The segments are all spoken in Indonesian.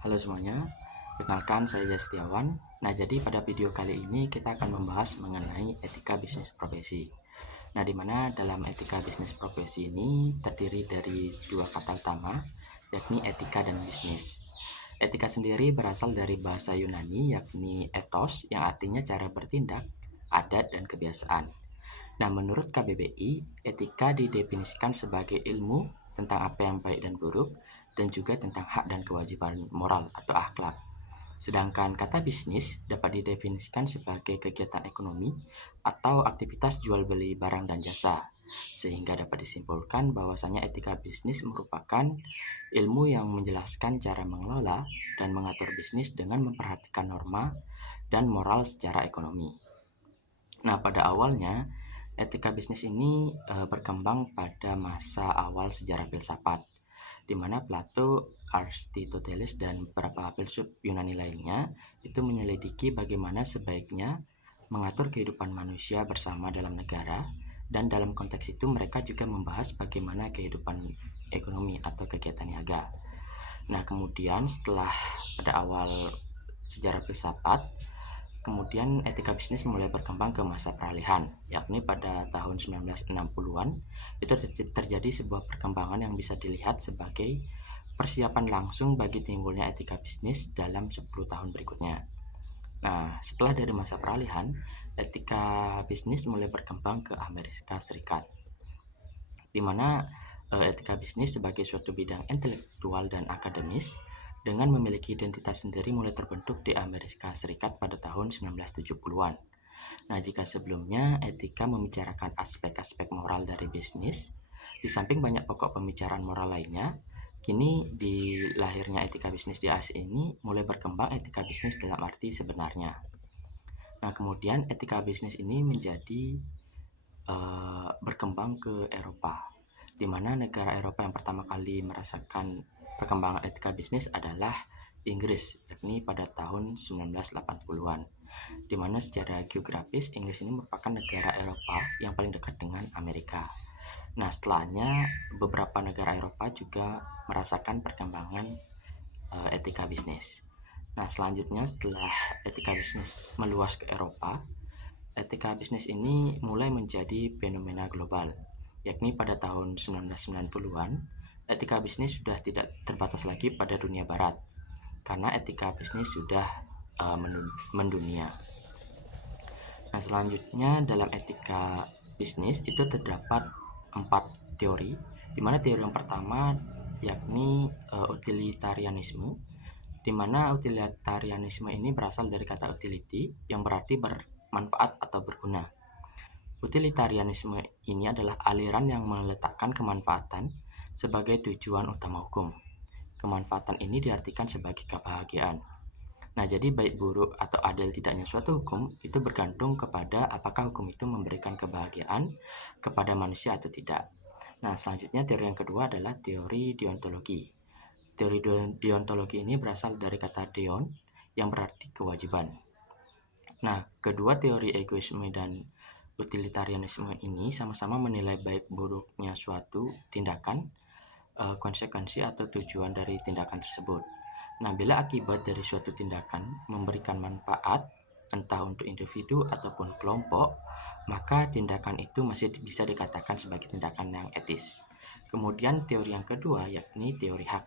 Halo semuanya, perkenalkan saya Setiawan. Nah, jadi pada video kali ini kita akan membahas mengenai etika bisnis profesi. Nah, di mana dalam etika bisnis profesi ini terdiri dari dua kata utama, yakni etika dan bisnis. Etika sendiri berasal dari bahasa Yunani, yakni ethos, yang artinya cara bertindak, adat, dan kebiasaan. Nah, menurut KBBI, etika didefinisikan sebagai ilmu tentang apa yang baik dan buruk, dan juga tentang hak dan kewajiban moral atau akhlak. Sedangkan kata bisnis dapat didefinisikan sebagai kegiatan ekonomi atau aktivitas jual beli barang dan jasa, sehingga dapat disimpulkan bahwasanya etika bisnis merupakan ilmu yang menjelaskan cara mengelola dan mengatur bisnis dengan memperhatikan norma dan moral secara ekonomi. Nah, pada awalnya etika bisnis ini berkembang pada masa awal sejarah filsafat, di mana Plato, Aristoteles, dan beberapa filsuf Yunani lainnya itu menyelidiki bagaimana sebaiknya mengatur kehidupan manusia bersama dalam negara, dan dalam konteks itu mereka juga membahas bagaimana kehidupan ekonomi atau kegiatan niaga. Nah, kemudian setelah pada awal sejarah filsafat, kemudian etika bisnis mulai berkembang ke masa peralihan, yakni pada tahun 1960-an itu terjadi sebuah perkembangan yang bisa dilihat sebagai persiapan langsung bagi timbulnya etika bisnis dalam 10 tahun berikutnya. Nah, setelah dari masa peralihan, etika bisnis mulai berkembang ke Amerika Serikat, di mana etika bisnis sebagai suatu bidang intelektual dan akademis dengan memiliki identitas sendiri mulai terbentuk di Amerika Serikat pada tahun 1970-an. Nah, jika sebelumnya etika membicarakan aspek-aspek moral dari bisnis, di samping banyak pokok pembicaraan moral lainnya, kini di lahirnya etika bisnis di Asia ini mulai berkembang etika bisnis dalam arti sebenarnya. Nah, kemudian etika bisnis ini menjadi berkembang ke Eropa, di mana negara Eropa yang pertama kali merasakan perkembangan etika bisnis adalah Inggris, yakni pada tahun 1980-an, di mana secara geografis Inggris ini merupakan negara Eropa yang paling dekat dengan Amerika. Nah, setelahnya beberapa negara Eropa juga merasakan perkembangan etika bisnis. Nah, selanjutnya setelah etika bisnis meluas ke Eropa, etika bisnis ini mulai menjadi fenomena global, yakni pada tahun 1990-an, etika bisnis sudah tidak terbatas lagi pada dunia barat, karena etika bisnis sudah mendunia. Nah, selanjutnya dalam etika bisnis itu terdapat 4 teori, di mana teori yang pertama yakni utilitarianisme, di mana utilitarianisme ini berasal dari kata utility yang berarti bermanfaat atau berguna. Utilitarianisme ini adalah aliran yang meletakkan kemanfaatan sebagai tujuan utama hukum. Kemanfaatan ini diartikan sebagai kebahagiaan. Nah, jadi baik buruk atau adil tidaknya suatu hukum itu bergantung kepada apakah hukum itu memberikan kebahagiaan kepada manusia atau tidak. Nah, selanjutnya teori yang kedua adalah teori deontologi. Teori deontologi ini berasal dari kata deon yang berarti kewajiban. Nah, kedua teori egoisme dan utilitarianisme ini sama-sama menilai baik buruknya suatu tindakan, konsekuensi atau tujuan dari tindakan tersebut. Nah, bila akibat dari suatu tindakan memberikan manfaat, entah untuk individu ataupun kelompok, maka tindakan itu masih bisa dikatakan sebagai tindakan yang etis. Kemudian teori yang kedua yakni teori hak.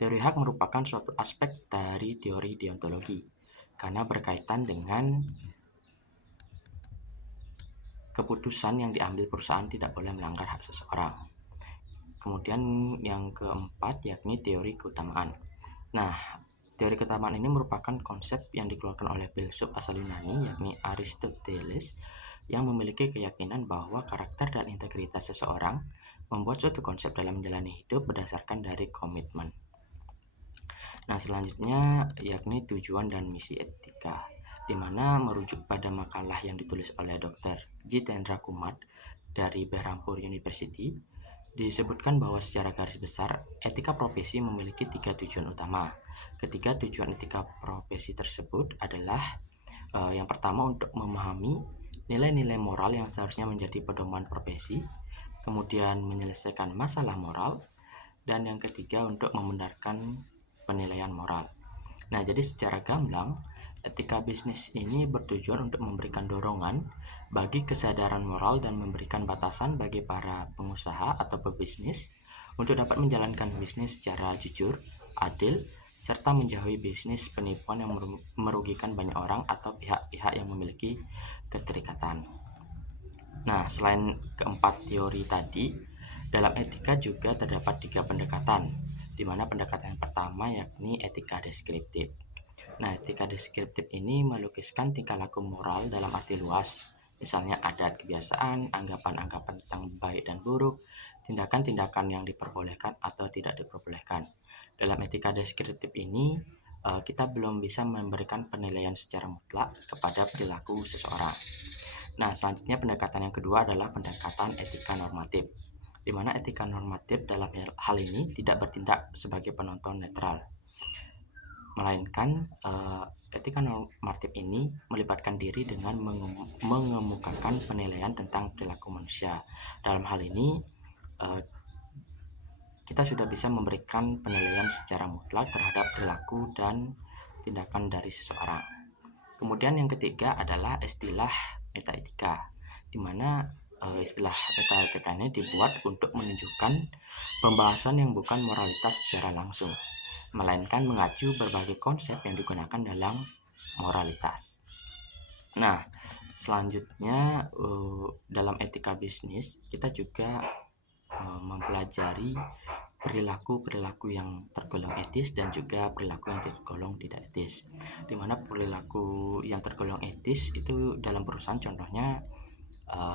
Teori hak merupakan suatu aspek dari teori deontologi, karena berkaitan dengan keputusan yang diambil perusahaan tidak boleh melanggar hak seseorang. Kemudian yang keempat yakni teori keutamaan. Nah, teori keutamaan ini merupakan konsep yang dikeluarkan oleh filsuf asal Yunani yakni Aristoteles, yang memiliki keyakinan bahwa karakter dan integritas seseorang membuat suatu konsep dalam menjalani hidup berdasarkan dari komitmen. Nah, selanjutnya yakni tujuan dan misi etika, di mana merujuk pada makalah yang ditulis oleh Dr. Jitendra Kumar dari Berhampur University, disebutkan bahwa secara garis besar etika profesi memiliki 3 tujuan utama. Ketiga tujuan etika profesi tersebut adalah yang pertama untuk memahami nilai-nilai moral yang seharusnya menjadi pedoman profesi, kemudian menyelesaikan masalah moral, dan yang ketiga untuk membenarkan penilaian moral. Nah, jadi secara gamblang, etika bisnis ini bertujuan untuk memberikan dorongan bagi kesadaran moral dan memberikan batasan bagi para pengusaha atau pebisnis untuk dapat menjalankan bisnis secara jujur, adil, serta menjauhi bisnis penipuan yang merugikan banyak orang atau pihak-pihak yang memiliki keterikatan. Nah, selain keempat teori tadi, dalam etika juga terdapat 3 pendekatan, di mana pendekatan yang pertama yakni etika deskriptif. Nah, etika deskriptif ini melukiskan tingkah laku moral dalam arti luas, misalnya adat, kebiasaan, anggapan-anggapan tentang baik dan buruk, tindakan-tindakan yang diperbolehkan atau tidak diperbolehkan. Dalam etika deskriptif ini, kita belum bisa memberikan penilaian secara mutlak kepada perilaku seseorang. Nah, selanjutnya pendekatan yang kedua adalah pendekatan etika normatif, di mana etika normatif dalam hal ini tidak bertindak sebagai penonton netral, melainkan etika normatif ini melibatkan diri dengan mengemukakan penilaian tentang perilaku manusia. Dalam hal ini, kita sudah bisa memberikan penilaian secara mutlak terhadap perilaku dan tindakan dari seseorang. Kemudian yang ketiga adalah istilah metaetika, di mana istilah metaetika ini dibuat untuk menunjukkan pembahasan yang bukan moralitas secara langsung, melainkan mengacu berbagai konsep yang digunakan dalam moralitas. Nah, selanjutnya dalam etika bisnis kita juga mempelajari perilaku-perilaku yang tergolong etis dan juga perilaku yang tergolong tidak etis. Di mana perilaku yang tergolong etis itu dalam perusahaan contohnya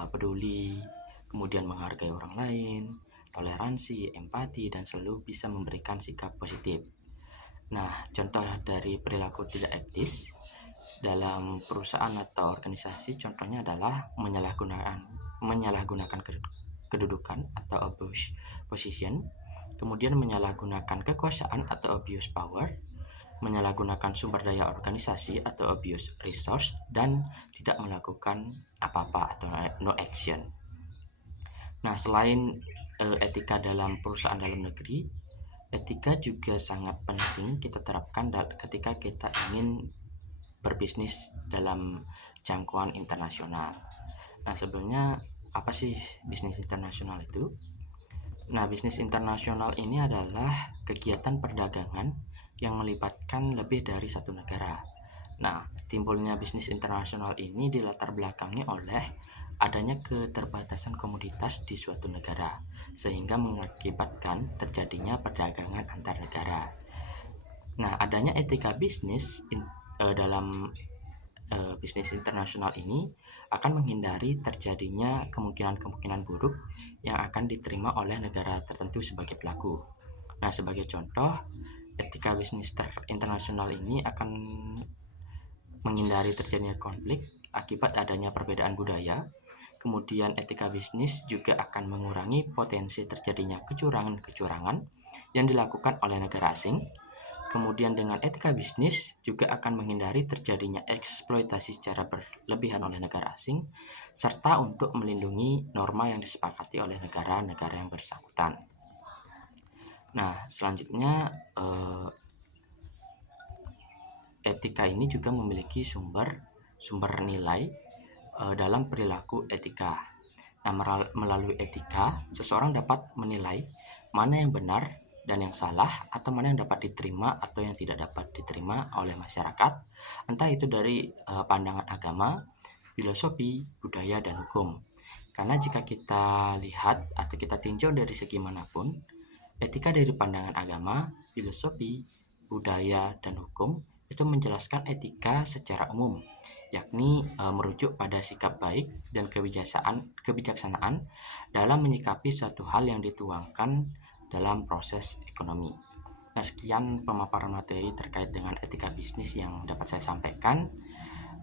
peduli, kemudian menghargai orang lain, toleransi, empati, dan selalu bisa memberikan sikap positif. Nah, contoh dari perilaku tidak etis dalam perusahaan atau organisasi contohnya adalah menyalahgunakan kedudukan atau abuse position, kemudian menyalahgunakan kekuasaan atau abuse power, menyalahgunakan sumber daya organisasi atau abuse resource, dan tidak melakukan apa-apa atau no action. Nah, selain etika dalam perusahaan dalam negeri, etika juga sangat penting kita terapkan ketika kita ingin berbisnis dalam jangkauan internasional. Nah, sebenarnya apa sih bisnis internasional itu? Nah, bisnis internasional ini adalah kegiatan perdagangan yang melibatkan lebih dari satu negara. Nah, timbulnya bisnis internasional ini dilatar belakangi oleh adanya keterbatasan komoditas di suatu negara, sehingga mengakibatkan terjadinya perdagangan antar negara. Nah, adanya etika bisnis dalam bisnis internasional ini akan menghindari terjadinya kemungkinan-kemungkinan buruk yang akan diterima oleh negara tertentu sebagai pelaku. Nah, sebagai contoh, etika bisnis internasional ini akan menghindari terjadinya konflik akibat adanya perbedaan budaya. Kemudian etika bisnis juga akan mengurangi potensi terjadinya kecurangan-kecurangan yang dilakukan oleh negara asing. Kemudian dengan etika bisnis juga akan menghindari terjadinya eksploitasi secara berlebihan oleh negara asing, serta untuk melindungi norma yang disepakati oleh negara-negara yang bersangkutan. Nah, selanjutnya etika ini juga memiliki sumber nilai dalam perilaku etika. Nah, melalui etika, seseorang dapat menilai mana yang benar dan yang salah, atau mana yang dapat diterima atau yang tidak dapat diterima oleh masyarakat, entah itu dari pandangan agama, filosofi, budaya, dan hukum. Karena jika kita lihat atau kita tinjau dari segi manapun, etika dari pandangan agama, filosofi, budaya, dan hukum itu menjelaskan etika secara umum, yakni merujuk pada sikap baik dan kebijaksanaan dalam menyikapi suatu hal yang dituangkan dalam proses ekonomi. Nah, sekian pemaparan materi terkait dengan etika bisnis yang dapat saya sampaikan,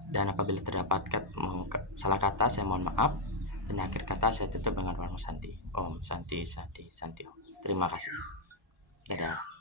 dan apabila terdapat salah kata saya mohon maaf, dan akhir kata saya tutup dengan Om Santi. Om Santi Santi Santi. Terima kasih. Dadah.